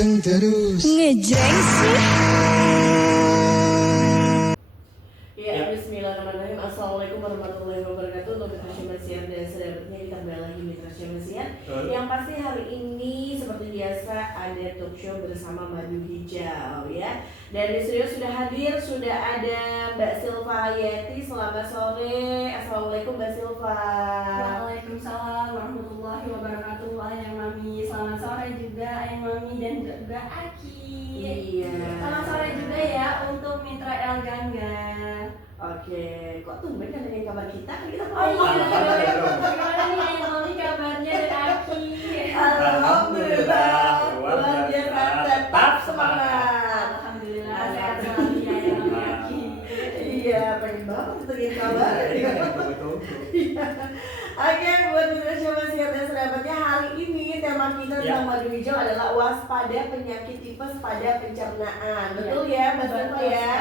ganteng terus. Ngejreng sih. Ya, bismillahirrahmanirrahim. Assalamualaikum warahmatullahi wabarakatuh. Untuk Mitra Syemasian dan sahabatnya, kita kembali lagi Mitra Syemasian. Yang pasti hari ini seperti biasa ada talk show bersama Madu Hijau ya. Dan di studio sudah hadir, sudah ada Mbak Silva Yeti. Selamat sore. Assalamualaikum Mbak Silva. Waalaikumsalam warahmatullahi wabarakatuh. Ayang Mami, selamat sore juga Ayang Mami dan juga Aki. Iya. Selamat sore juga ya untuk Mitra El Gangga. Oke, kok tumben kan dengan kabar kita? Kan kita Oh iya, gimana nih Ayang Mami kabarnya dan Aki? Alhamdulillah, luar biasa, tetap semangat. Alhamdulillah sehat selalu ya Ayang Mami Aki. Iya, pengen banget dengerin kabar. Iya. Oke, buat Mitra Syemasian dan sahabatnya, hari ini tema kita tentang Madu Hijau adalah waspada penyakit tipes pada pencernaan. Betul ya, Mbak Silva ya?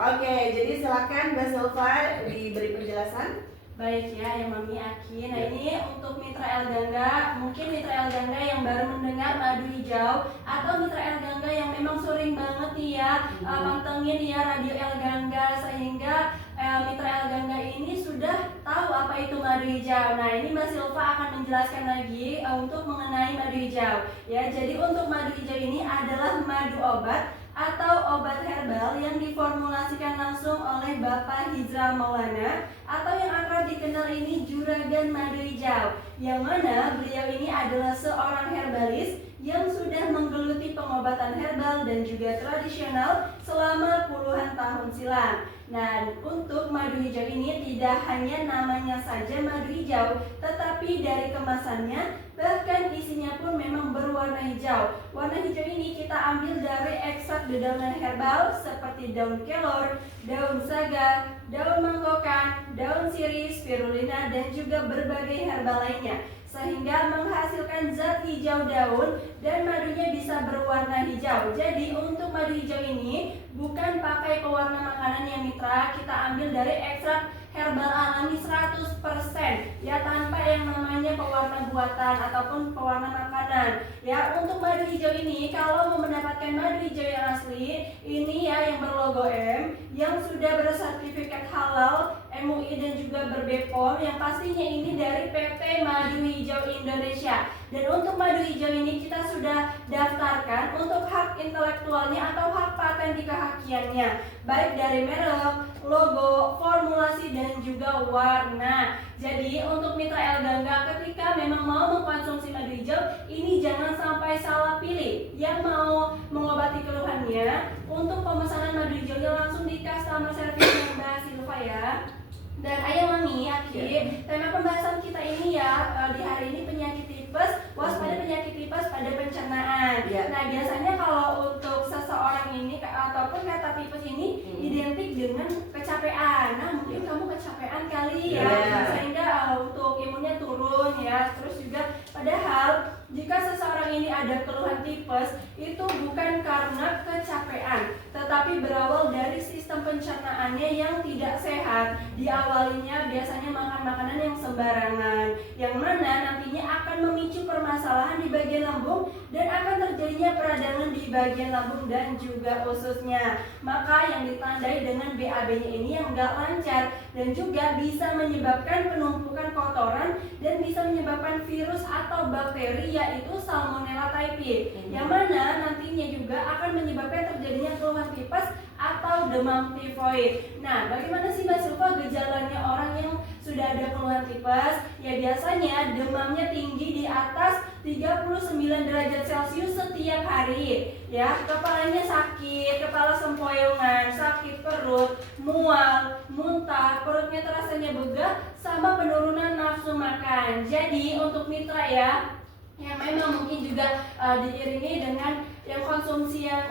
Oke, jadi silakan Mbak Silva diberi penjelasan. Baik ya, yang Mami Aki. Nah ini untuk Mitra El Gangga, mungkin Mitra El Gangga yang baru mendengar Madu Hijau atau Mitra El Gangga yang memang sering banget nih ya pantengin ya radio El Gangga, sehingga Mitra El Gangga ini sudah tahu apa itu Madu Hijau. Nah ini Mbak Silva akan menjelaskan lagi untuk mengenai Madu Hijau. Ya, jadi untuk Madu Hijau ini adalah madu obat atau obat herbal yang diformulasikan langsung oleh Bapak Hijral Maulana atau yang akrab dikenal ini Juragan Madu Hijau, yang mana beliau ini adalah seorang herbalis yang sudah menggeluti pengobatan herbal dan juga tradisional selama puluhan tahun silam. Nah, untuk madu hijau ini tidak hanya namanya saja madu hijau, tetapi dari kemasannya bahkan isinya pun memang berwarna hijau. Warna hijau ini kita ambil dari ekstrak dedaunan herbal seperti daun kelor, daun saga, daun mangkokan, daun sirih, spirulina, dan juga berbagai herbal lainnya, sehingga menghasilkan zat hijau daun dan madunya bisa berwarna hijau. Jadi untuk madu hijau ini bukan pakai pewarna makanan ya Mitra, kita ambil dari ekstrak herbal alami 100% ya, tanpa yang namanya pewarna buatan ataupun pewarna makanan. Ya, untuk madu hijau ini kalau mau mendapatkan madu hijau yang asli ini ya, yang berlogo M, yang sudah bersertifikat halal MUI dan juga ber-BPOM, yang pastinya ini dari PT Madu Hijau Indonesia. Dan untuk madu hijau ini kita sudah daftarkan untuk hak intelektualnya atau hak paten di kehakiannya, baik dari merek, logo, formulasi, dan juga warna. Jadi untuk Mitra El Gangga ketika memang mau mengkonsumsi madu hijau ini jangan sampai salah pilih. Yang mau mengobati keluhannya, untuk pemesanan madu hijaunya langsung di customer service Mbak Silva ya. Dan Ayang Mami Aki, tema pembahasan kita ini ya di hari ini penyakit tipes, waspada penyakit tipes pada pencernaan. Nah biasanya kalau untuk seseorang ini ataupun kata tipes ini identik dengan kecapean. Nah mungkin kamu kecapean kali ya, sehingga untuk imunnya turun ya. Terus juga padahal jika seseorang ini ada keluhan tipes itu bukan karena kecapean, tetapi berawal dari sistem pencernaannya yang tidak sehat. Diawalinya biasanya makan makanan yang sembarangan, yang mana nantinya akan memicu permasalahan di bagian lambung dan akan terjadinya peradangan di bagian lambung dan juga ususnya. Maka yang ditandai dengan BAB-nya ini yang enggak lancar dan juga bisa menyebabkan penumpukan kotoran dan bisa menyebabkan virus atau bakteri yaitu Salmonella typhi, yang mana nantinya juga akan menyebabkan terjadinya keluhan tipes atau demam tifoid. Nah, bagaimana sih Mbak Silva gejalanya orang yang sudah ada keluhan tipes? Ya biasanya demamnya tinggi di atas 39 derajat Celcius setiap hari. Ya, kepalanya sakit, kepala sempoyongan, sakit perut, mual, muntah, perutnya terasanya begah, sama penurunan nafsu makan. Jadi untuk Mitra ya, yang memang mungkin juga diiringi dengan yang konsumsian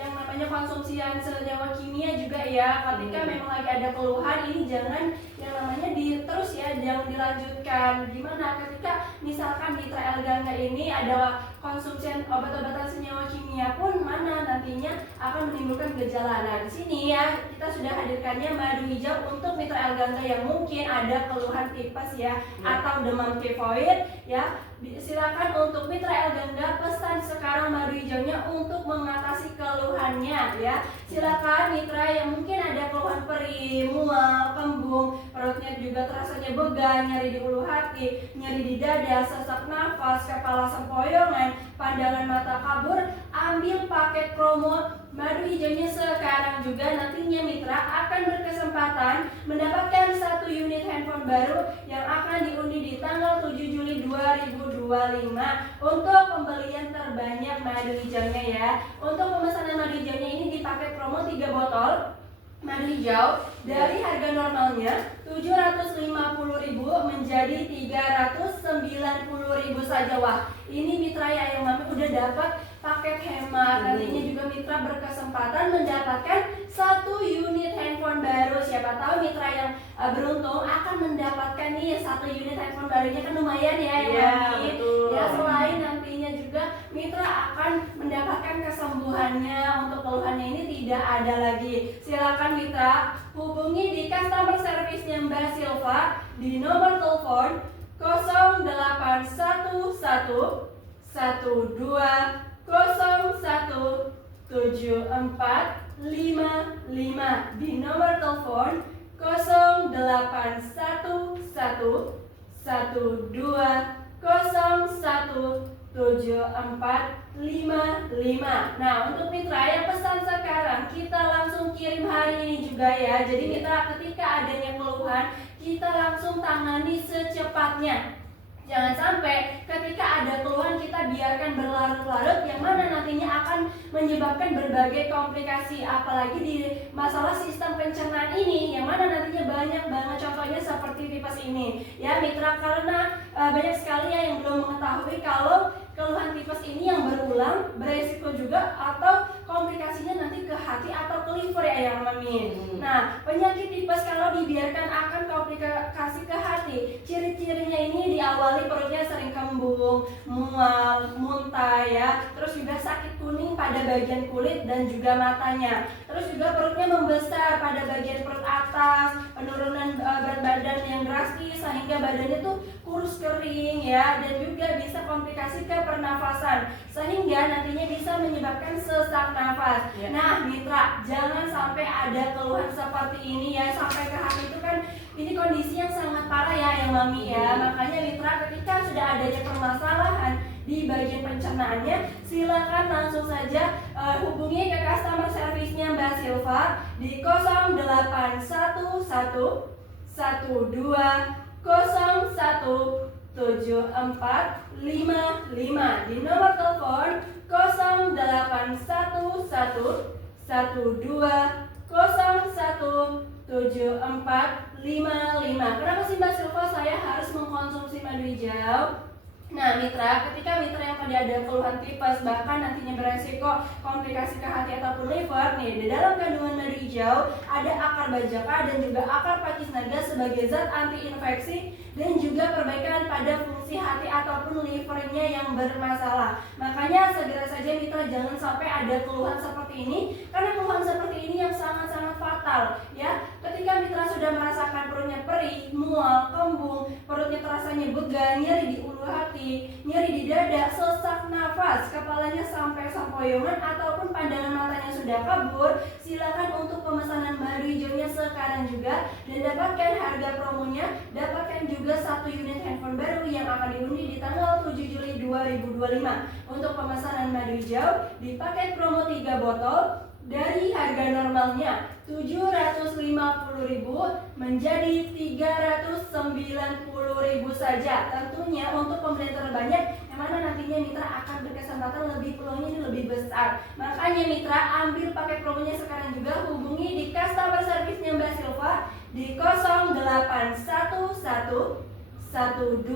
yang namanya konsumsian senyawa kimia juga ya. Ketika memang lagi ada keluhan ini jangan yang namanya terus ya, jangan dilanjutkan. Gimana ketika misalkan Mitra El Gangga ini ada konsumsian obat-obatan senyawa kimia pun mana nantinya akan menimbulkan gejala. Nah di sini ya kita sudah hadirkannya madu hijau untuk Mitra El Gangga yang mungkin ada keluhan tipes atau demam tifoid ya. Silakan untuk Mitra El Gangga pesan sekarang channel Madu Hijaunya untuk mengatasi keluhannya ya. Silakan mitra yang mungkin ada keluhan perih, mual, kembung, perutnya juga terasanya begal, nyeri di ulu hati, nyeri di dada, sesak nafas, kepala sempoyongan, pandangan mata kabur, ambil paket promo Madu Hijaunya sekarang juga. Nantinya mitra akan berkesempatan mendapatkan 1 unit handphone baru yang akan diundi di tanggal 7 Juli 2025 untuk pembelian terbanyak Madu Hijaunya ya. Untuk pemesanan Madu Hijaunya ini di paket promo 3 botol Madu Hijau dari harga normalnya 750.000 menjadi 390.000 saja. Wah, ini mitra ya yang mami udah dapat paket hemat. Nantinya juga mitra berkesempatan mendapatkan 1 unit handphone baru. Siapa tahu mitra yang beruntung akan mendapatkan nih 1 unit handphone barunya, kan lumayan ya mami. Ya, selain nantinya juga mitra akan mendapatkan kesembuhannya, untuk keluhannya ini tidak ada lagi. Silakan mitra hubungi di customer service-nya Mbak Silva di nomor telepon 0811 12 017455 di nomor telepon 0811 12 017455. Nah, untuk mitra yang pesan sekarang kita langsung kirim hari ini juga ya. Jadi mitra ketika adanya keluhan kita langsung tangani secepatnya. Jangan sampai ketika ada keluhan kita biarkan berlarut-larut, yang mana nantinya akan menyebabkan berbagai komplikasi, apalagi di masalah sistem pencernaan ini, yang mana nantinya banyak banget contohnya seperti tipes ini ya mitra. Karena banyak sekali ya yang belum mengetahui kalau keluhan tipes ini yang berulang beresiko juga atau komplikasinya nanti ke hati atau ke liver ya yang mami. Nah, penyakit tipes kalau dibiarkan akan komplikasi ke hati. Ciri-cirinya ini diawali perutnya sering kembung, mual, muntah ya. Terus juga sakit kuning pada bagian kulit dan juga matanya. Terus juga perutnya membesar pada bagian perut atas, penurunan berat badan yang drastis sehingga badannya tuh kurus kering ya, dan juga bisa komplikasi ke pernafasan sehingga nantinya bisa menyebabkan sesak nafas. Nah mitra, jangan sampai ada keluhan seperti ini ya sampai ke hati. Itu kan ini kondisi yang sangat parah ya yang mami ya. Makanya mitra ketika sudah adanya permasalahan di bagian pencernaannya, silakan langsung saja hubungi ke customer service-nya Mbak Silva di 0811 12 017455 di nomor telepon 0811 12 017455. Kenapa sih Mbak Silva saya harus mengkonsumsi madu hijau? Nah mitra, ketika mitra yang tadi ada keluhan tipes bahkan nantinya beresiko komplikasi ke hati ataupun liver nih, di dalam kandungan madu hijau ada akar bajaka dan juga akar pakis naga sebagai zat anti infeksi dan juga perbaikan pada fungsi hati ataupun livernya yang bermasalah. Makanya segera saja mitra jangan sampai ada keluhan seperti ini, karena keluhan seperti ini yang sangat-sangat fatal ya. Ketika mitra sudah merasakan perutnya perih, mual, kembung, perutnya terasanya begal, nyeri di ulu hati, nyeri di dada, sesak nafas, kepalanya sampai sempoyongan ataupun pandangan matanya sudah kabur, silakan untuk pemesanan madu hijaunya sekarang juga dan dapatkan harga promonya, dapatkan juga 1 unit handphone baru yang akan diundi di tanggal 7 Juli 2025. Untuk pemesanan madu hijau di paket promo 3 botol dari harga normalnya 750.000 menjadi 390.000 saja. Tentunya untuk pembelian terbanyak yang mana nantinya mitra akan berkesempatan lebih peluangnya ini lebih besar. Makanya mitra ambil paket promonya sekarang juga, hubungi di customer service-nya Mbak Silva di 0811 12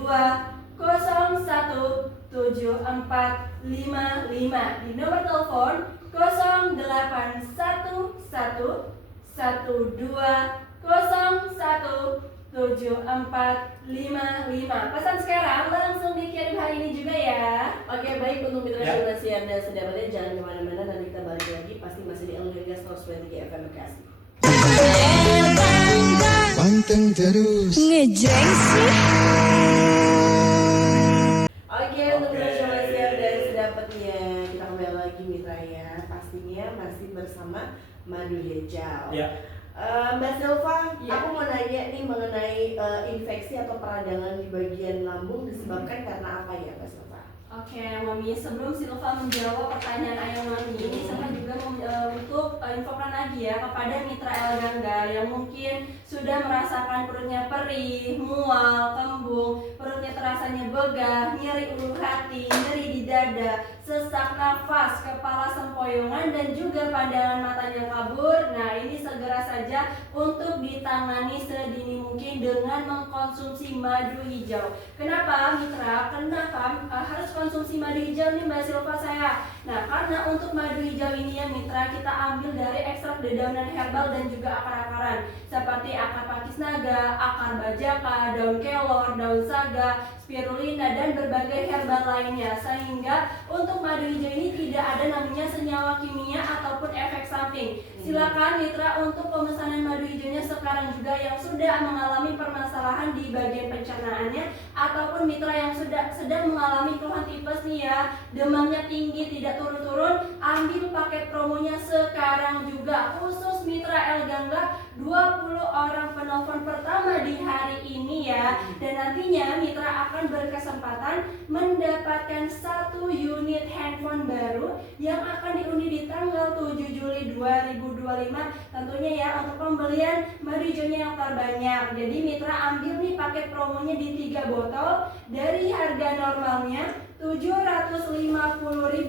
017455 di nomor telepon 0811 12 017455. Pesan sekarang langsung dikirim hari ini juga ya. Oke, baik untuk mitra Shimasi Anda sedapat jangan kemana-mana, nanti kita balik lagi pasti masih di Elganga 103 FM Bekasi. Panteng terus ngejreng sih. Oke, untuk mitra Shimasi Anda sedapatnya kita kembali lagi mitra ya, pastinya masih bersama Madu Hijau. Ya. Mbak Silva, Ya. aku mau nanya nih mengenai infeksi atau peradangan di bagian lambung disebabkan karena apa ya Mbak Silva? Oke, Mami, sebelum Silva menjawab pertanyaan Ayah Mami, saya juga untuk infokan lagi ya kepada mitra El Gangga yang mungkin sudah merasakan perutnya perih, mual, kembung, perutnya terasanya begah, nyeri ulu hati, nyeri di dada, sesak nafas, kepala sempoyongan, dan juga pandangan matanya kabur. Nah, ini segera saja untuk ditangani sedini mungkin dengan mengkonsumsi madu hijau. Kenapa, mitra? Kenapa harus konsumsi madu hijau nih Mbak Silva saya? Nah, karena untuk madu hijau ini ya mitra, kita ambil dari ekstrak dedaunan herbal dan juga akar-akaran seperti akar pakis naga, akar bajaka, daun kelor, daun saga, spirulina, dan berbagai herbal lainnya, sehingga untuk madu hijau ini tidak ada namanya senyawa kimia ataupun efek samping. Silakan mitra untuk pemesanan madu hijaunya sekarang juga yang sudah mengalami permasalahan di bagian pencernaannya ataupun mitra yang sedang mengalami keluhan tipes nih ya, demamnya tinggi tidak turun-turun, ambil paket promonya sekarang juga. Khusus mitra El Gangga 20 orang penelpon pertama di hari ini ya, dan nantinya mitra akan berkesempatan mendapatkan 1 unit handphone baru yang akan diundi di tanggal 7 Juli 2025 tentunya ya, untuk pembelian madu hijaunya yang terbanyak. Jadi mitra ambil nih paket promonya di 3 botol dari harga normalnya 750.000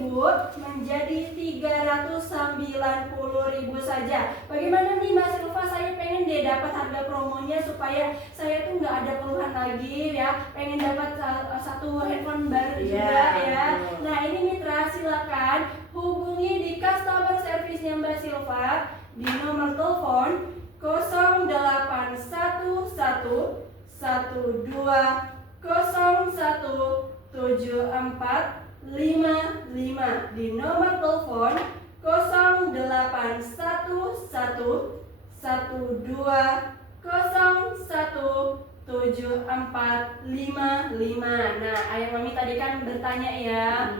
menjadi 390.000 saja. Bagaimana nih Mas Silva, saya pengen deh dapat harga promonya supaya saya tuh nggak ada keluhan lagi ya, pengen dapat 1 handphone baru juga ya. Nah ini mitra, silakan hubungi di customer service-nya Mbak Silva di nomor telepon 0811 12 01 7455 di nomor telepon 0811 12 01 7455. Nah, Ayah Mami tadi kan bertanya ya,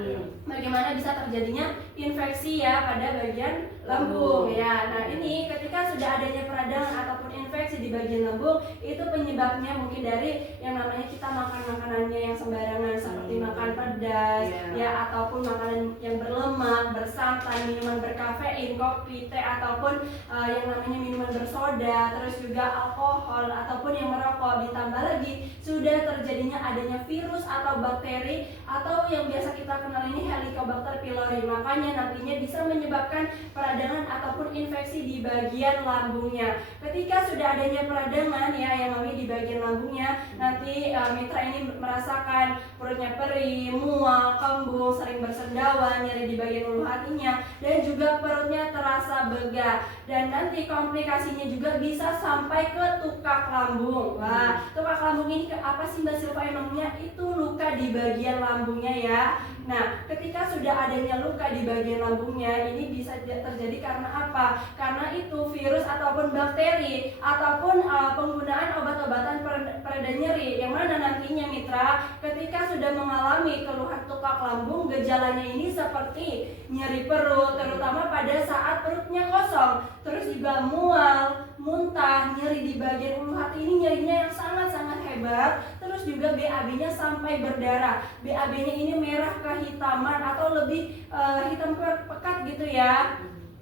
bagaimana bisa terjadinya infeksi ya pada bagian lambung ya. Nah, ini ketika sudah adanya peradangan ataupun infeksi di bagian lambung, itu penyebabnya mungkin dari yang namanya kita makan makanannya yang sembarangan seperti makan pedas ya, ataupun makanan yang berlemak, bersantan, minuman berkafein, kopi, teh, ataupun yang namanya minuman bersoda, terus juga alkohol ataupun yang merokok. Ditambah lagi sudah terjadinya adanya virus atau bakteri atau yang biasa kita kenal ini Helicobacter pylori, makanya nantinya bisa menyebabkan peradangan ataupun infeksi di bagian lambungnya. Ketika sudah adanya peradangan ya yang Mami di bagian lambungnya, nanti mitra ini merasakan perutnya perih, mual, kembung, sering bersendawa, nyeri di bagian ulu hatinya, dan juga perutnya terasa begah. Dan nanti komplikasinya juga bisa sampai ke tukak lambung. Wah, tukak lambung ini apa sih Mbak Silva emangnya? Itu luka di bagian lambungnya ya. Nah, ketika sudah adanya luka di bagian lambungnya, ini bisa terjadi karena apa? Karena itu virus ataupun bakteri ataupun penggunaan obat-obatan pereda nyeri, yang mana nantinya mitra ketika sudah mengalami keluhan tukak lambung, gejalanya ini seperti nyeri perut, terutama pada saat perutnya kosong, terus juga mual, muntah, nyeri di bagian ulu hati, ini nyerinya yang sangat-sangat hebat, terus juga BAB-nya sampai berdarah. BAB-nya ini merah kehitaman atau lebih hitam pekat gitu ya.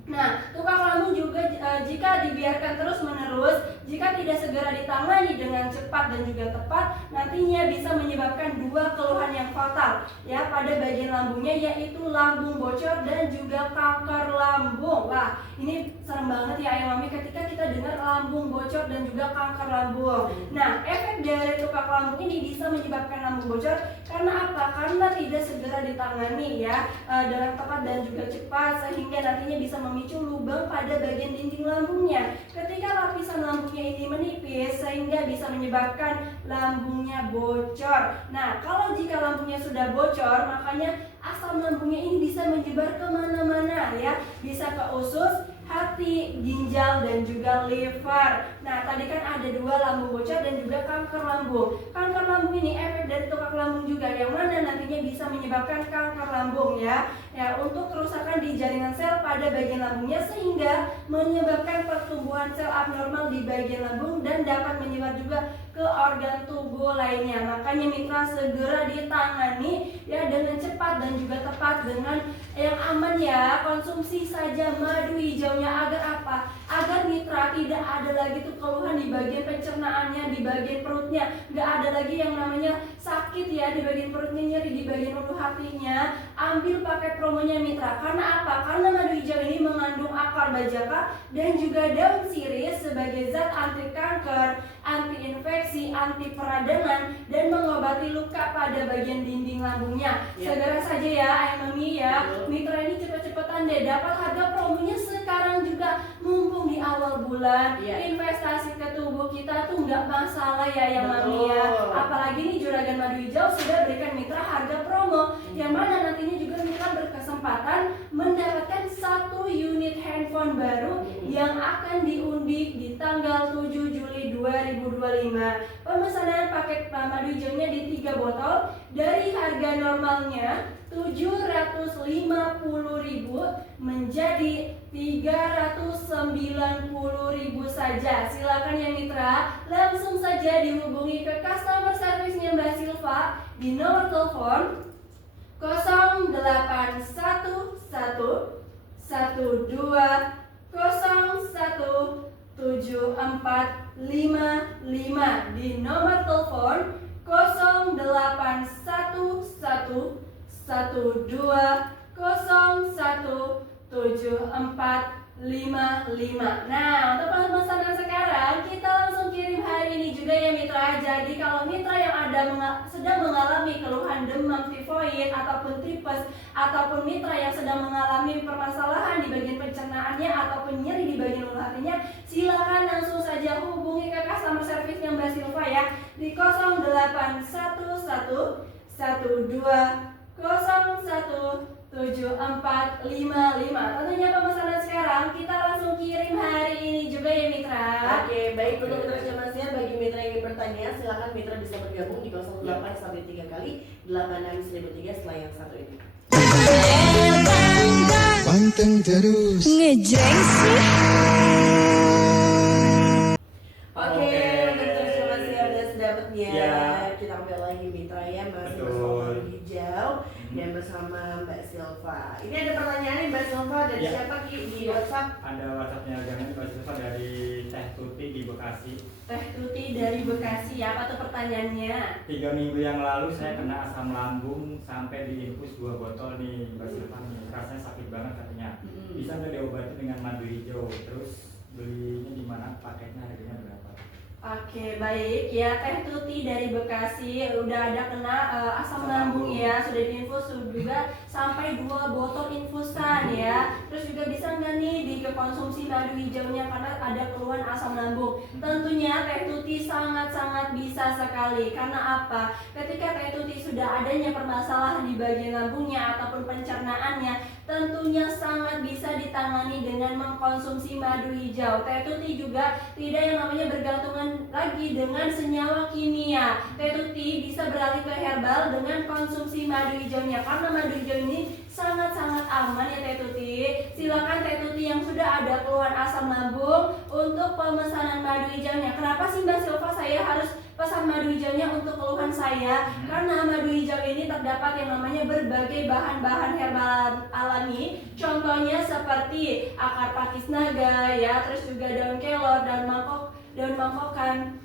Nah, tukak lambung juga jika dibiarkan terus-menerus, jika tidak segera ditangani dengan cepat dan juga tepat, nantinya bisa menyebabkan 2 keluhan yang fatal ya pada bagian lambungnya, yaitu lambung bocor dan juga kanker lambung. Wah, ini serem banget ya Ayah Mami ketika kita dengar lambung bocor dan juga kanker lambung. Nah, efek dari tukak lambung ini bisa menyebabkan lambung bocor karena apa? Karena tidak segera ditangani ya dengan tepat dan juga cepat, sehingga nantinya bisa memicu lubang pada bagian dinding lambungnya. Ketika lapisan lambungnya ini menipis, sehingga bisa menyebabkan lambungnya bocor. Nah, kalau jika lambungnya sudah bocor, makanya asam lambungnya ini bisa menyebar kemana-mana ya, bisa ke usus, hati, seperti ginjal dan juga liver. Nah, tadi kan ada 2, lambung bocor dan juga kanker lambung. Kanker lambung ini efek dari tokak lambung juga, yang mana nantinya bisa menyebabkan kanker lambung ya. Ya, untuk kerusakan di jaringan sel pada bagian lambungnya sehingga menyebabkan pertumbuhan sel abnormal di bagian lambung dan dapat menyebar juga ke organ tubuh lainnya. Makanya mitra segera ditangani ya dengan cepat dan juga tepat dengan yang aman ya. Konsumsi saja madu hijaunya agar apa? Agar mitra tidak ada lagi tuh keluhan di bagian pencernaannya, di bagian perutnya. Nggak ada lagi yang namanya sakit ya di bagian perutnya, nyeri di bagian ulu hatinya. Ambil paket promonya mitra. Karena apa? Karena madu hijau ini mengandung akar bajaka dan juga daun sirih sebagai zat anti kanker, anti infeksi, anti peradangan, dan mengobati luka pada bagian dinding lambungnya. Segera saja ya ayah mami ya, mitra ini cepet-cepetan deh dapat harga promonya sekarang juga mumpung di awal bulan. Investasi ke tubuh kita tuh nggak masalah ya yang mami ya. Apalagi nih Juragan Madu Hijau sudah berikan mitra harga promo, yang mana nantinya juga mitra berkesempatan mendapatkan 1 unit handphone baru yang akan diundi di tanggal 7 Juli 2025. Pemesanan paket madu hijaunya di 3 botol dari harga normalnya 750.000 menjadi 390.000 saja. Silakan ya mitra, langsung saja dihubungi ke customer service-nya Mbak Silva di nomor telepon 0811 12 017455 di nomor telepon 0811 12 017455. Nah, untuk pemesanan sekarang kita langsung kirim hari ini juga ya mitra. Jadi kalau mitra yang sedang mengalami keluhan demam tifoid ataupun tipes, ataupun mitra yang sedang mengalami permasalahan di bagian pencernaannya ataupun nyeri di bagian ulu hatinya, silakan langsung saja hubungi ke customer service yang Mbak Silva ya di 0811 12 017455. Tentunya pemesanan sekarang kita langsung kirim hari ini juga ya mitra. Oke, baik untuk mitra Syamasian, bagi mitra yang ingin bertanya silakan mitra bisa bergabung di 08 sampai 3 kali 86.003 setelah yang satu ini. Panteng terus. Ngejreng sih. Oke, mitra Syamasian dan sedapatnya kita ambil lagi mitra ya, masih bersama Madu Hijau dan bersama Mbak Silva. Ini ada pertanyaan nih Mbak Silva dari siapa Ki di WhatsApp? Ada WhatsAppnya jangan Mbak Silva dari Teh Tuti di Bekasi. Teh Tuti dari Bekasi, apa tuh pertanyaannya? 3 minggu yang lalu saya kena asam lambung sampai diinfus 2 botol nih Mbak Silva nih. Rasanya sakit banget katanya. Bisa nggak diobati dengan madu hijau? Terus belinya di mana? Paketnya harganya berapa? Oke, baik ya, Teh Tuti dari Bekasi udah ada kena asam lambung ya, sudah diinfus juga sampai 2 botol infusan ya. Terus juga bisa nggak nih dikonsumsi madu hijaunya karena ada keluhan asam lambung? Tentunya Teh Tuti sangat-sangat bisa sekali. Karena apa? Ketika Teh Tuti sudah adanya permasalahan di bagian lambungnya ataupun pencernaannya, tentunya sangat bisa ditangani dengan mengkonsumsi madu hijau. Teh Tuti juga tidak yang namanya bergantungan lagi dengan senyawa kimia. Teh Tuti bisa beralih ke herbal dengan konsumsi madu hijaunya, karena madu hijau ini sangat-sangat aman ya Teh Tuti. Silakan Teh Tuti yang sudah ada keluhan asam lambung untuk pemesanan madu hijaunya. Kenapa sih Mbak Silva saya harus pesan madu hijaunya untuk keluhan saya? Karena madu hijau ini terdapat yang namanya berbagai bahan-bahan herbal alami. Contohnya seperti akar pakis naga ya, terus juga daun kelor, daun mangkokan.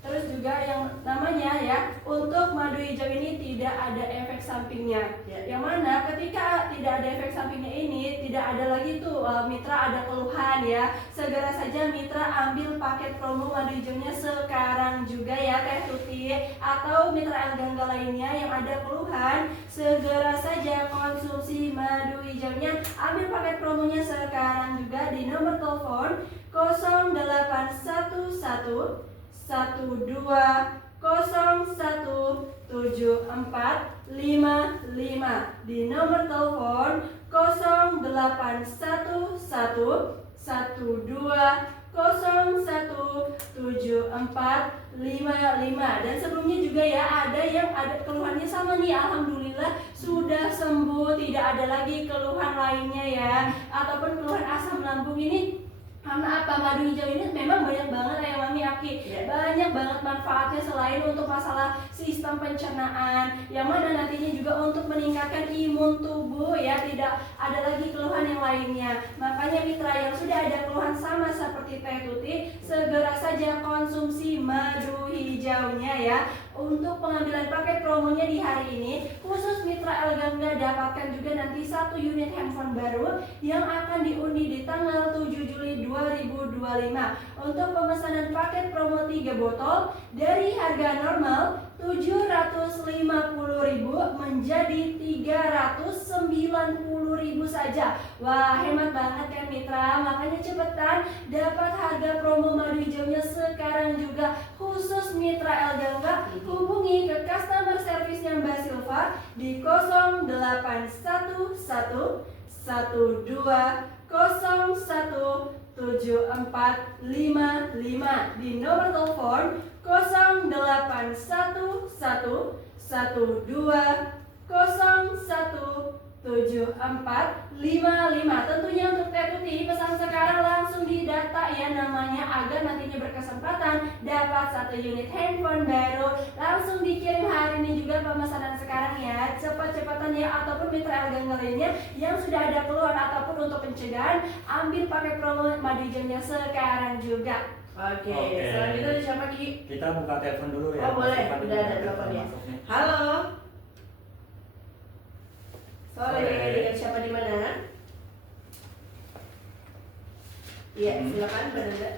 Terus juga yang namanya ya, untuk madu hijau ini tidak ada efek sampingnya. Yang mana ketika tidak ada efek sampingnya ini, tidak ada lagi tuh mitra ada keluhan ya. Segera saja mitra ambil paket promo madu hijaunya sekarang juga ya Teh Tuti, atau mitra Elgangga lainnya yang ada keluhan, segera saja konsumsi madu hijaunya. Ambil paket promonya sekarang juga di nomor telepon 0811 12 017455 di nomor telepon 0811 Dan sebelumnya juga ya ada yang ada keluhannya sama nih, alhamdulillah sudah sembuh, tidak ada lagi keluhan lainnya ya, ataupun keluhan asam lambung ini. Karena apa? Madu hijau ini memang banyak banget ya Mami Aki, banyak banget manfaatnya selain untuk masalah sistem pencernaan, yang mana nantinya juga untuk meningkatkan imun tubuh ya, tidak ada lagi keluhan yang lainnya. Makanya mitra yang sudah ada keluhan sama seperti Teh Tuti, segera saja konsumsi madu hijaunya ya. Untuk pengambilan paket promonya di hari ini, khusus mitra Elganga dapatkan juga nanti 1 unit handphone baru yang akan diundi di tanggal 7 Juli 2025. Untuk pemesanan paket promo 3 botol dari harga normal 750.000 menjadi 390.000 saja. Wah, hemat banget kan mitra? Makanya cepetan dapat harga promo madu hijaunya sekarang juga. Khusus mitra Elganga, hubungi ke customer service-nya Mbak Silva di 0811 12 017455, di nomor telepon 0811 12 017455. Tentunya untuk Teh Tuti pesan sekarang langsung didata ya namanya, agar nantinya berkesempatan dapat 1 unit handphone baru. Langsung dikirim hari ini juga pemesanan sekarang ya, cepat-cepatan ya. Ataupun mitra Elganga lainnya yang sudah ada keluhan ataupun untuk pencegahan, ambil pakai promo madu hijaunya sekarang juga. Oke, selanjutnya ada siapa Ki? Kita buka telepon dulu ya. Oh boleh, udah ada teleponnya. Halo. Sore, dengan siapa di mana? Iya, silakan Mbak Nanda.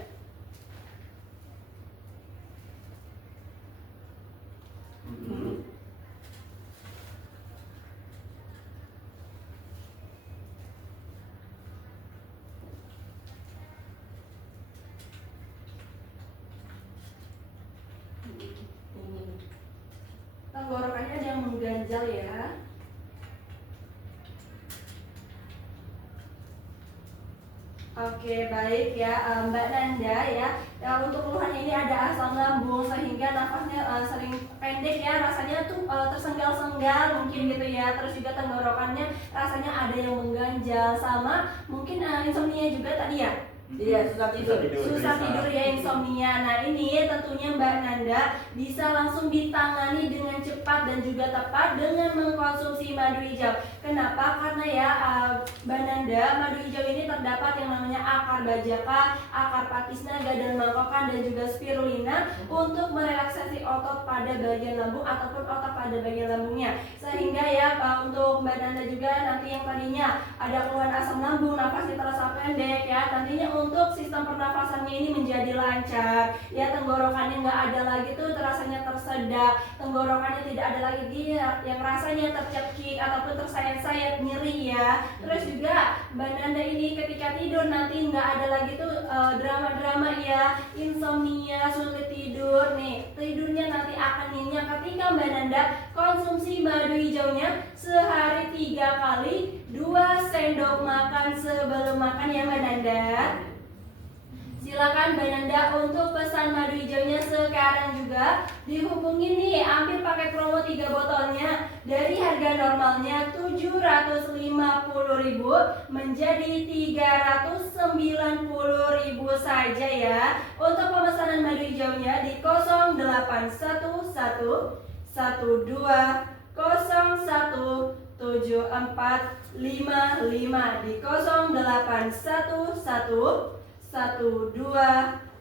Tenggorokannya ada yang mengganjal ya. Oke, baik ya Mbak Nanda ya. Untuk keluhan ini ada asam lambung sehingga nafasnya sering pendek ya, rasanya tuh tersenggal-senggal mungkin gitu ya. Terus juga tenggorokannya rasanya ada yang mengganjal, sama mungkin insomnia juga tadi ya. Iya, Susah tidur ya, insomnia. Nah ini tentunya Mbak Nanda bisa langsung ditangani dengan cepat dan juga tepat dengan mengkonsumsi madu hijau. Kenapa? Karena ya Mbak Nanda, madu hijau ini terdapat yang namanya akar bajaka, akar pakis naga dan mangkokan, dan juga spirulina untuk merelaksasi otot pada bagian lambung ataupun otot pada bagian lambungnya. Sehingga ya untuk Mbak Nanda juga nanti yang tadinya ada keluhan asam lambung, nafasnya terasa pendek ya, nantinya untuk sistem pernafasannya ini menjadi lancar ya, tenggorokannya nggak ada lagi tuh rasanya tersedak, tenggorokannya tidak ada lagi dia yang rasanya tercekik ataupun tersayat-sayat nyeri ya. Terus juga Mbak Nanda ini ketika tidur nanti nggak ada lagi tuh drama-drama ya, insomnia, sulit tidur nih, tidurnya nanti akan nyenyak ketika Mbak Nanda konsumsi madu hijaunya sehari 3 kali, 2 sendok makan sebelum makan ya Mbak Nanda. Silakan Mbak Nanda untuk pesan madu hijaunya sekarang juga. Dihubungi nih, ambil paket promo 3 botolnya dari harga normalnya 750.000 menjadi 390.000 saja ya. Untuk pemesanan madu hijaunya di 0811 12 017455, di 0811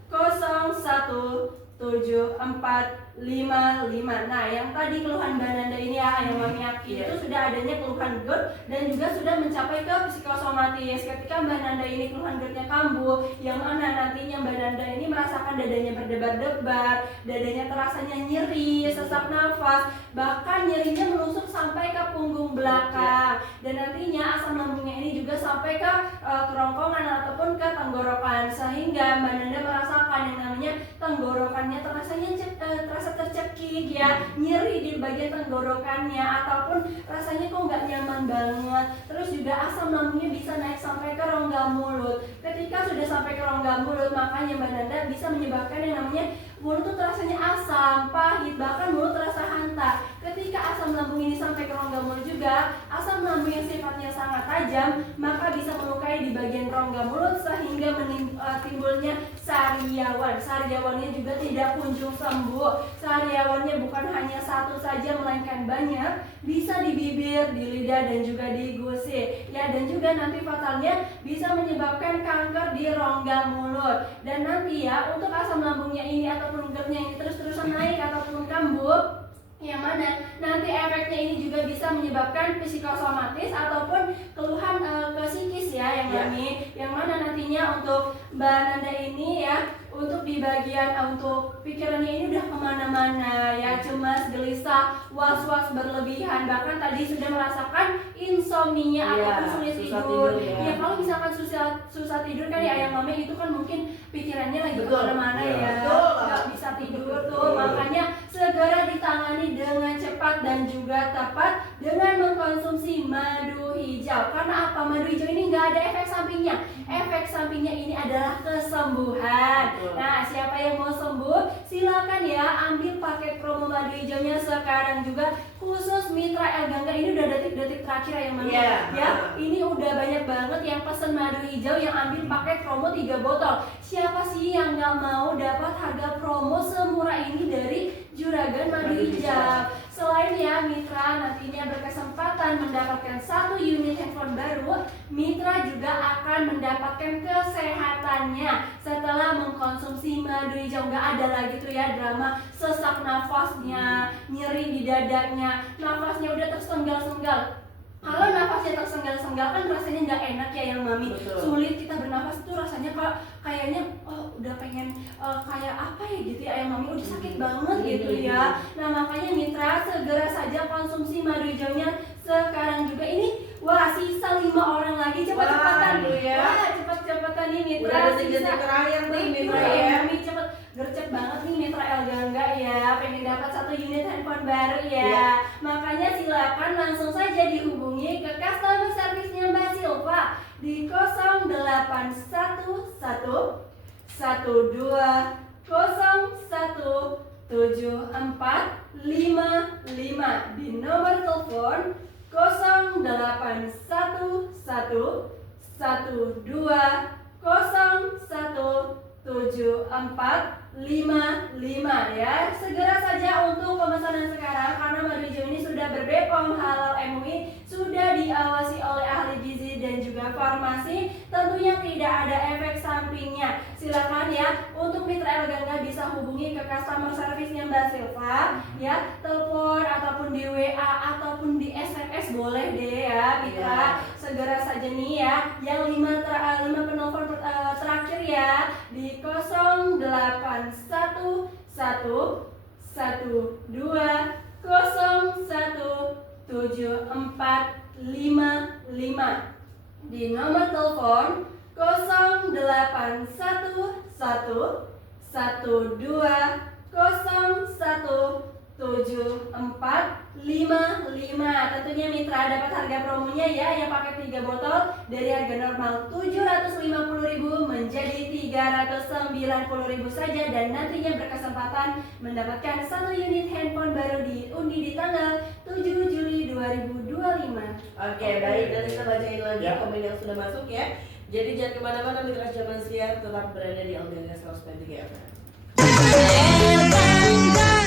12017455. Nah, yang tadi keluhan Mbak Nanda ini ya, yang Mami Aki itu sudah adanya keluhan GERD dan juga sudah mencapai ke psikosomatis. Ketika Mbak Nanda ini keluhan GERD-nya kambuh, yang mana nantinya Mbak Nanda ini merasakan dadanya berdebar-debar, dadanya terasanya nyeri, sesak nafas, bahkan nyerinya menusuk sampai ke punggung belakang, dan nantinya asam lambungnya ini juga sampai ke kerongkongan ataupun ke tenggorokan, sehingga Mbak Nanda merasakan yang namanya tenggorokannya terasa tercekik ya, nyeri di bagian tenggorokannya, ataupun rasanya kok nggak nyaman banget. Terus juga asam lambungnya bisa naik sampai ke rongga mulut. Ketika sudah sampai ke rongga mulut, makanya Mbak Nanda bisa menyebabkan yang namanya mulut tuh rasanya asam, pahit, bahkan mulut terasa hantar. Ketika asam lambung ini sampai ke rongga mulut juga, asam lambung yang sifatnya sangat tajam, maka bisa melukai di bagian rongga mulut sehingga timbulnya sariawan. Sariawannya juga tidak kunjung sembuh. Sariawannya bukan hanya satu saja melainkan banyak, bisa di bibir, di lidah dan juga di gusi. Ya, dan juga nanti fatalnya bisa menyebabkan kanker di rongga mulut. Dan nanti ya, untuk asam lambungnya ini ataupun GERD-nya ini terus-terusan naik ataupun kambuh, yang mana nanti efeknya ini juga bisa menyebabkan psikosomatis ataupun keluhan ke psikis ya yang Mami, yang mana nantinya untuk Mbak Nanda ini ya, untuk di bagian untuk pikirannya ini udah kemana-mana ya, cemas, gelisah, was-was berlebihan, bahkan tadi sudah merasakan insomnia ataupun sulit tidur. Ya kalau misalkan susah tidur kan ya yang Mami itu kan mungkin pikirannya lagi kemana-mana ya, nggak bisa tidur tuh, makanya segera ditangani dengan cepat dan juga tepat dengan mengkonsumsi madu hijau. Karena apa? Madu hijau ini nggak ada efek sampingnya. Efek sampingnya ini adalah kesembuhan. Nah, siapa yang mau sembuh, silakan ya ambil paket promo madu hijaunya sekarang juga. Khusus Mitra El Gangga ini udah detik-detik terakhir ya Mami. Ya, ini udah banyak banget yang pesen madu hijau yang ambil paket promo 3 botol. Siapa sih yang nggak mau dapat harga promo semurah ini dari Juragan Madu Hijau? Selain ya Mitra nantinya berkesempatan mendapatkan 1 unit handphone baru, Mitra juga akan mendapatkan kesehatannya setelah mengkonsumsi madu hijau. Nggak ada lagi tuh ya drama sesak nafasnya, nyeri di dadanya, nafasnya udah tersenggal-senggal. Kalau nafasnya tersenggal-senggal kan rasanya nggak enak ya yang Mami. Sulit kita bernafas itu rasanya kayaknya udah pengen kayak apa ya gitu ya yang Mami, udah sakit banget gitu ya. Nah makanya Mitra segera saja konsumsi madu hijaunya sekarang juga. Ini wah sisa 5 orang lagi, cepat-cepatan ya. Wah cepet-cepetan nih Mitra, udah detik-detik terakhir nih Mitra ya. Mami cepet gercep banget nih Mitra El Gangga ya, pengen dapat 1 unit handphone baru ya. Makanya silakan langsung saja dihubungi ke customer service-nya Mbak Silva di 0811 12 01 7455 di nomor telepon 0811 12 01 7455 ya. Segera saja untuk pemesanan sekarang karena madu hijau ini sudah berbepom halal MUI, sudah diawasi oleh ahli gizi dan juga farmasi, tentunya tidak ada efek sampingnya. Silakan ya untuk Mitra El Gangga bisa hubungi ke customer service-nya Mbak Silva ya, telepon ataupun di WA ataupun di SMS boleh deh ya Mitra. Segera saja nih ya yang 5 penelpon terakhir ya di 0811 12 01 7455 di nomor telepon 0811 12 01 7455. Tentunya Mitra dapat harga promonya ya, yang pakai 3 botol dari harga normal 750.000 menjadi 390.000 saja, dan nantinya berkesempatan mendapatkan 1 unit handphone baru diundi di tanggal 7 Juli 2025. Oke, baik, dan kita bacain lagi komen yang sudah masuk ya. Jadi jangan kemana-mana Mitra Zaman Siar, tetap berada di El Gangga 100.3 FM.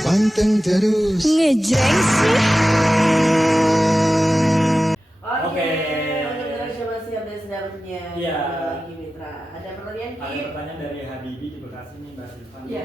Panteng terus. Ngejreng sih. Oke, untuk Mitra Zaman Siar dan sedalamnya. Iya. Lagi Mitra. Ada pertanyaan Ada Ki? pertanyaan dari Habibi di Bekasi nih Mbak Silvan. Iya.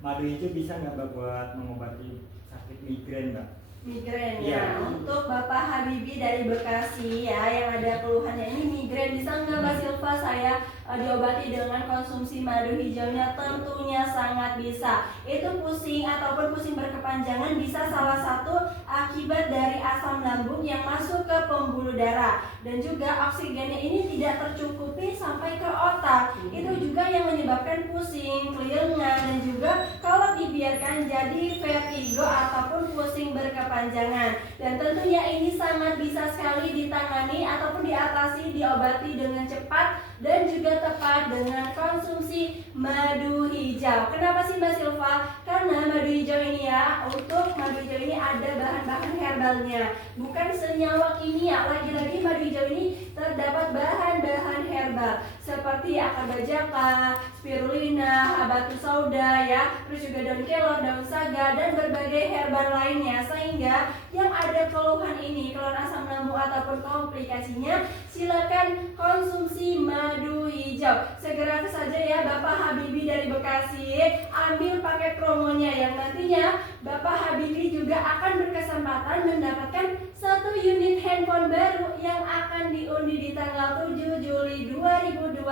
Madu hijau bisa nggak Mbak buat mengobati sakit migrain Mbak? Migrain Iya. ya. Untuk Bapak Habibi dari Bekasi ya yang ada keluhannya ini migrain, bisa nggak Mbak Silva saya diobati dengan konsumsi madu hijaunya? Tentunya sangat bisa. Itu pusing ataupun pusing berkepanjangan bisa salah satu akibat dari asam lambung yang masuk ke pembuluh darah, dan juga oksigennya ini tidak tercukupi sampai ke otak. Itu juga yang menyebabkan pusing, keliengan, dan juga kalau dibiarkan jadi vertigo ataupun pusing berkepanjangan berkepanjangan. Dan tentunya ini sangat bisa sekali ditangani ataupun diatasi, diobati dengan cepat dan juga tepat dengan konsumsi madu hijau. Kenapa sih Mbak Silva? Karena madu hijau ini ya, untuk madu hijau ini ada bahan-bahan herbalnya, bukan senyawa kimia. Lagi-lagi madu hijau ini terdapat bahan-bahan herbal seperti akar bajaka, spirulina, habatus sauda ya, terus juga daun kelor, daun saga, dan berbagai herbal lainnya. Sehingga yang ada keluhan ini, keluhan asam lambung ataupun komplikasinya, silakan konsumsi madu hijau. Segera saja ya Bapak Habibie dari Bekasi, ambil paket promonya yang nantinya Bapak Habibie juga akan berkesempatan mendapatkan 1 unit handphone baru yang akan diundi di tanggal 7 Juli 2025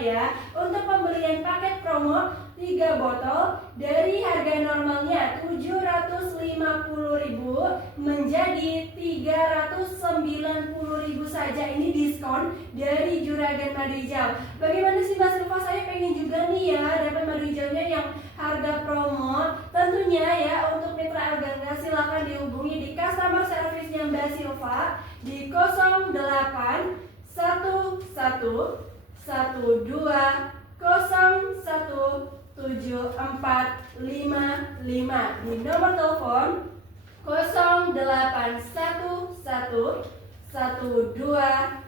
ya. Untuk pembelian paket promo 3 botol dari harga normalnya 750.000 menjadi 390.000 saja. Ini diskon dari Juragan Madu Hijau. Bagaimana sih Mbak Silva? Saya pengen juga nih ya dapat madu hijaunya yang harga promo. Tentunya ya untuk Mitra El Gangga silakan dihubungi di customer service-nya Mbak Silva di 08 11 12 0175 di nomor telepon 0811 12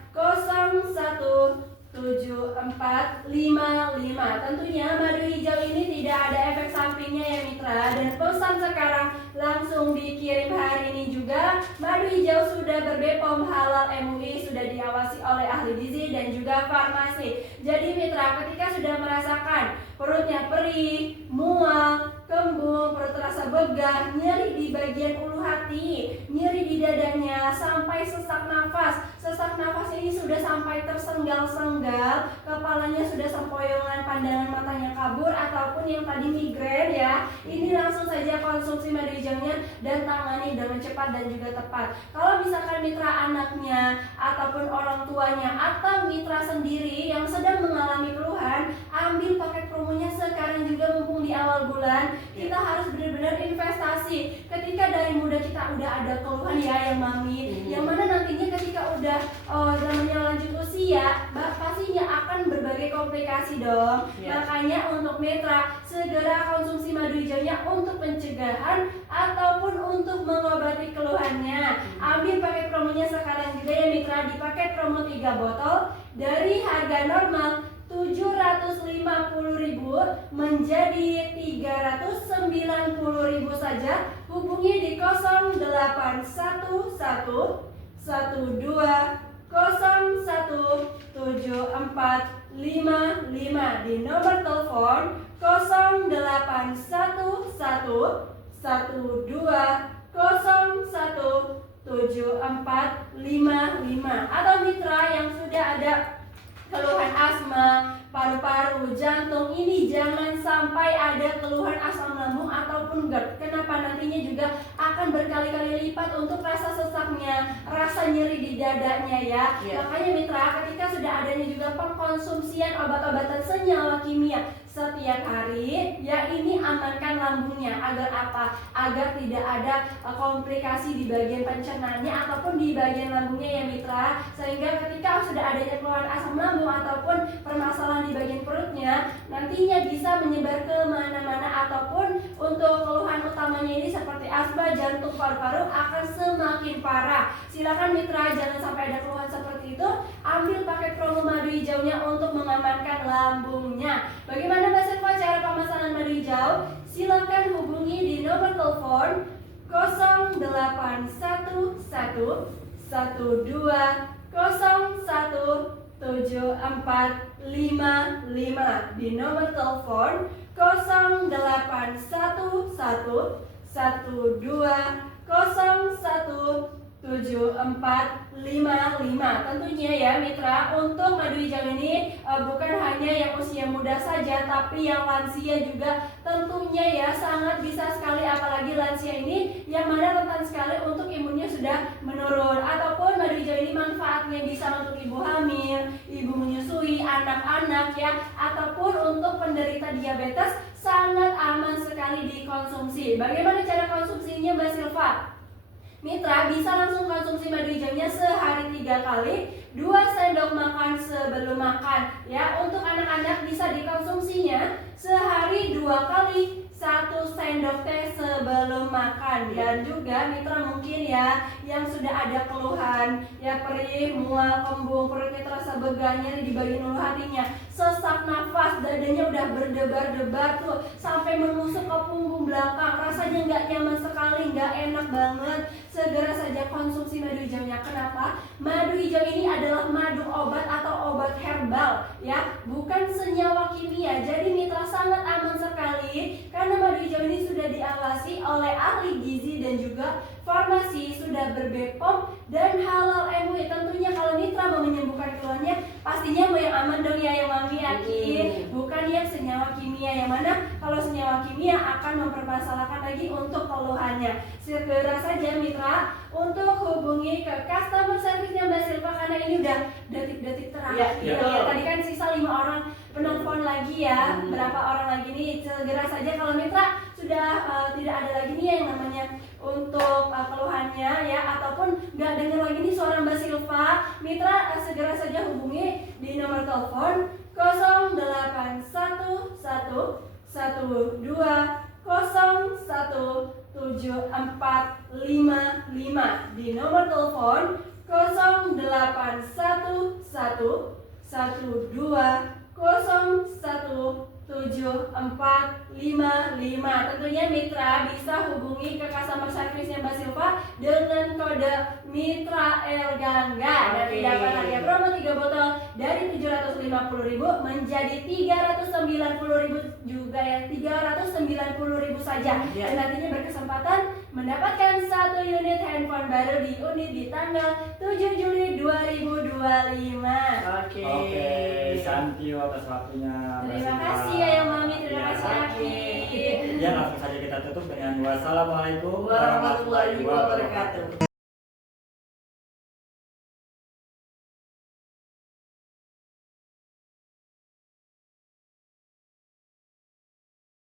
Tentunya madu hijau ini tidak ada efek sampingnya ya Mitra. Dan pesan sekarang langsung dikirim hari ini juga. Madu hijau sudah berbepom halal MUI, sudah diawasi oleh ahli gizi dan juga farmasi. Jadi Mitra, ketika sudah merasakan perutnya perih, mual, kembung, perut terasa begah, nyeri di bagian ulu hati, nyeri di dadanya, sampai sesak nafas. Sesak nafas ini sudah sampai tersenggal-senggal, kepalanya sudah sempoyongan, pandangan matanya kabur, ataupun yang tadi migrain ya. Ini langsung saja konsumsi madu hijaunya dan tangani dengan cepat dan juga tepat. Kalau misalkan Mitra anaknya ataupun orang tuanya atau Mitra sendiri yang sedang mengalami keluhan, ambil paket promonya sekarang juga mumpung di awal bulan. Kita harus benar-benar investasi. Ketika dari muda kita udah ada keluhan ya yang mami, yang mana nantinya ketika udah namanya lanjut usia, pastinya akan berbagai komplikasi dong. Makanya untuk Mitra segera konsumsi madu hijaunya untuk pencegahan ataupun untuk mengobati keluhannya. Ambil paket promonya sekarang juga ya Mitra, di paket promo 3 botol dari harga normal 750.000 menjadi 390.000 saja. Hubungi di 0811 12 0175 di nomor telepon 0811 12 017455. Atau Mitra yang sudah ada keluhan asma, paru-paru, jantung, ini jangan sampai ada keluhan asam lambung ataupun GERD. Kenapa? Nantinya juga akan berkali-kali lipat untuk rasa sesaknya, rasa nyeri di dadanya ya. Makanya Mitra, ketika sudah adanya juga pengkonsumsian obat-obatan senyawa kimia setiap hari, ya ini amankan lambungnya. Agar apa? Agar tidak ada komplikasi di bagian pencernaannya ataupun di bagian lambungnya ya Mitra. Sehingga ketika sudah adanya keluhan asam lambung ataupun permasalahan di bagian perutnya, nantinya bisa menyebar ke mana-mana, ataupun untuk keluhan utamanya ini seperti asma, jantung, paru-paru akan semakin parah. Silakan Mitra, jangan sampai ada keluhan seperti itu. Ambil paket promo madu hijaunya untuk mengamankan lambungnya. Bagaimana Mbak Silva cara pemesanan madu hijau? Silakan hubungi di nomor telepon 0811 12 017455 di nomor telepon 0811 12 017455. Tentunya ya Mitra, untuk madu hijau ini bukan hanya yang usia muda saja, tapi yang lansia juga tentunya ya sangat bisa sekali, apalagi lansia ini yang mana rentan sekali untuk imunnya sudah menurun. Ataupun madu hijau ini manfaatnya bisa untuk ibu hamil, ibu menyusui, anak-anak ya, ataupun untuk penderita diabetes, sangat aman sekali dikonsumsi. Bagaimana cara konsumsinya Mbak Silva? Mitra bisa langsung konsumsi madu hijaunya sehari 3 kali, 2 sendok makan sebelum makan. Ya, untuk anak-anak bisa dikonsumsinya sehari 2 kali, 1 sendok teh sebelum makan. Dan juga mitra mungkin ya yang sudah ada keluhan ya perih, mual, kembung, perutnya terasa begal, nyeri di bagian ulu hatinya, sesak nafas, dadanya udah berdebar-debar tuh sampai menusuk ke punggung belakang, rasanya nggak nyaman sekali, nggak enak banget. Segera saja konsumsi madu hijaunya. Kenapa? Madu hijau ini adalah madu obat atau obat herbal ya, bukan senyawa kimia. Jadi mitra sangat aman sekali karena madu hijau ini sudah diawasi oleh ahli gizi dan juga farmasi, sudah ber-BPOM dan halal MUI. Tentunya kalau mitra mau menyembuhkan keluhannya pastinya mau yang aman dong ya, yang mami yakin, bukan yang senyawa kimia, yang mana kalau senyawa kimia akan mempermasalahkan lagi untuk keluhannya. Segera saja mitra untuk hubungi ke customer service-nya Mbak Silva karena ini udah detik-detik terakhir Ya. Tadi kan sisa 5 orang penelpon lagi ya. Berapa orang lagi nih? Segera saja kalau mitra sudah tidak ada lagi nih yang namanya untuk keluhannya ya, ataupun nggak dengar lagi nih suara Mbak Silva, mitra segera saja hubungi di nomor telepon 0811 12 017455 di nomor telepon 0811 12 017455. Tentunya mitra bisa hubungi ke customer service-nya Mbak Silva dengan kode Mitra Elgangga dan didapat hadiah promo 3 botol dari 750.000 menjadi 390.000 juga ya, 390.000 saja. Dan nantinya berkesempatan mendapatkan 1 unit handphone baru di unit di tanggal 7 Juli 2025. Oke, Santi atas waktunya. Terima kasih ya yang mami, terima kasih Aki. Ya, langsung saja kita tutup dengan wassalamualaikum warahmatullahi wabarakatuh.